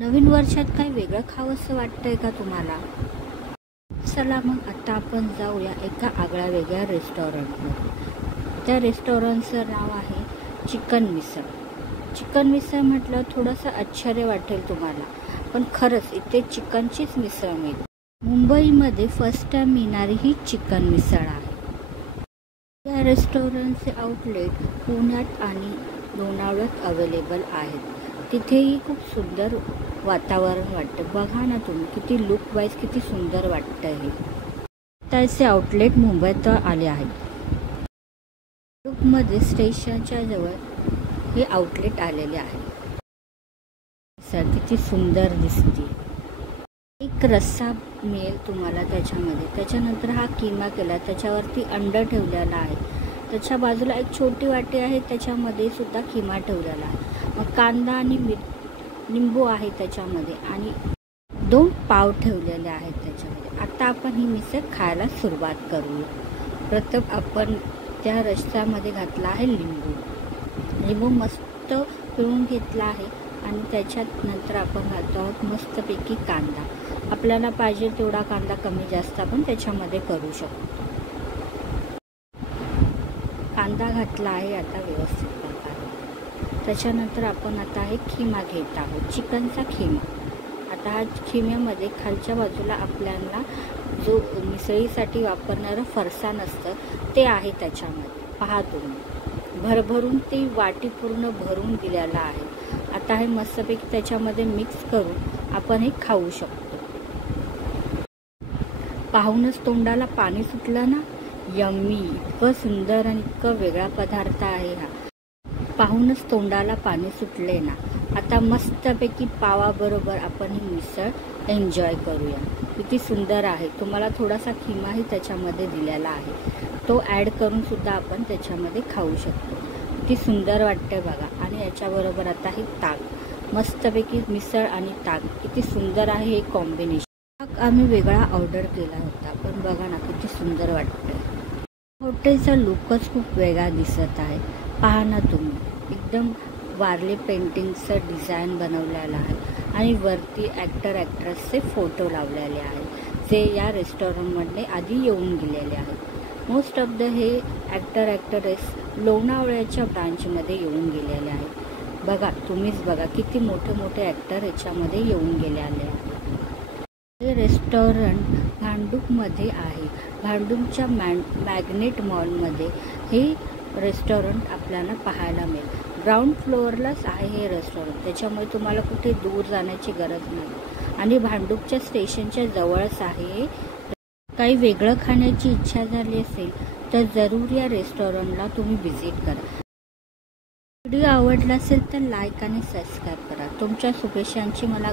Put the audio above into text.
नवीन वर्षात काही वेगळं खावंसं वाटतंय का तुम्हाला? चला मग आता आपण जाऊया एका आगळ्या वेगळ्या रेस्टॉरंटमध्ये. त्या रेस्टॉरंटचं नाव आहे चिकन मिसळ. चिकन मिसळ म्हटलं थोडंसं आश्चर्य वाटेल तुम्हाला, पण खरंच इथे चिकनचीच मिसळ मिळते. मुंबईमध्ये फर्स्ट टाइम मिळणारी ही चिकन मिसळ आहे. या रेस्टॉरंटचे आउटलेट पुण्यात आणि लोणावळ्यात अवेलेबल आहेत. तिथेही खूप सुंदर वातावरण वाटतं. बघा ना तुम्ही, किती लुक वाईज किती सुंदर वाटतं हे. त्याचे आउटलेट मुंबईत आले आहेत. लुकमध्ये स्टेशनच्या जवळ हे आउटलेट आलेले आहे. किती सुंदर दिसते. एक रस्सा मिळेल तुम्हाला त्याच्यामध्ये. त्याच्यानंतर हा किमा केला, त्याच्यावरती अंडा ठेवलेला आहे. त्याच्या बाजूला एक छोटी वाटी आहे, त्याच्यामध्ये सुद्धा किमा ठेवलेला आहे. मग कांदा आणि लिंबू आहे त्याच्यामध्ये आणि 2 पाव ठेवलेले आहेत त्याच्यामध्ये. आता आपण ही मिसळ खायला सुरुवात करूया. प्रथम आपण त्या रस्स्यामध्ये घातला आहे लिंबू मस्त पिळून घेतला आहे आणि त्याच्यात नंतर आपण घालतो आहोत मस्तपैकी कांदा. आपल्याला पाहिजे तेवढा कांदा कमी जास्त आपण त्याच्यामध्ये करू शकतो. कांदा घातला आहे आता व्यवस्थित प्रकारे. त्याच्यानंतर आपण आता हे खिमा घेत आहोत, चिकनचा खिमा. आता हा खिम्यामध्ये खालच्या बाजूला आपल्याला जो मिसळीसाठी वापरणारं फरसाण असतं ते आहे त्याच्यामध्ये. पहा तुम्ही, भरभरून ती वाटी पूर्ण भरून दिलेला आहे. आता हे मस्तपैकी त्याच्यामध्ये मिक्स करून आपण हे खाऊ शकतो. पाहूनच तोंडाला पाणी सुटलं ना. यम्मी, इतकं सुंदर आणि इतकं वेगळा पदार्थ आहे हा. पाहूनच तोंडाला पाणी सुटले ना. आता मस्तपैकी पावाबरोबर आपण ही मिसळ एन्जॉय करूया. किती सुंदर आहे. तुम्हाला थोडासा खिमाही त्याच्यामध्ये दिलेला आहे, तो ॲड करून सुद्धा आपण त्याच्यामध्ये खाऊ शकतो. किती सुंदर वाटतं बघा. आणि याच्याबरोबर आता हे ताक, मस्तपैकी मिसळ आणि ताक, किती सुंदर आहे हे कॉम्बिनेशन. ताक आम्ही वेगळा ऑर्डर केला होता, पण बघा ना किती सुंदर वाटतं. हॉटेलचा लुकच खूप वेगळा दिसत आहे. पहा ना तुम्ही, एकदम वारले पेंटिंगचं डिझाईन बनवलेलं आहे आणि वरती ॲक्ट्रेसचे फोटो लावलेले आहेत, जे या रेस्टॉरंटमध्ये आधी येऊन गेलेले आहेत. मोस्ट ऑफ द हे ॲक्ट्रेस लोणावळ्याच्या ब्रांचमध्ये येऊन गेलेले आहेत. बघा तुम्हीच बघा, किती मोठे मोठे ॲक्टर याच्यामध्ये येऊन गेलेले आहेत. हे रेस्टॉरंट भांडूपमध्ये आहे. भांडूपच्या मॅग्नेट मॉलमध्ये हे रेस्टॉरंट आपल्याला पाहायला मिळेल. ग्राउंड फ्लोअरलाच आहे हे रेस्टॉरंट, त्याच्यामुळे तुम्हाला कुठे दूर जाण्याची गरज नाही आणि भांडूपच्या स्टेशनच्या जवळच आहे. काही वेगळं खाण्याची इच्छा झाली असेल तर जरूर या रेस्टॉरंटला तुम्ही व्हिजिट करा. व्हिडिओ आवडला असेल तर लाईक आणि सबस्क्राईब करा. तुमच्या शुभेच्छांची मला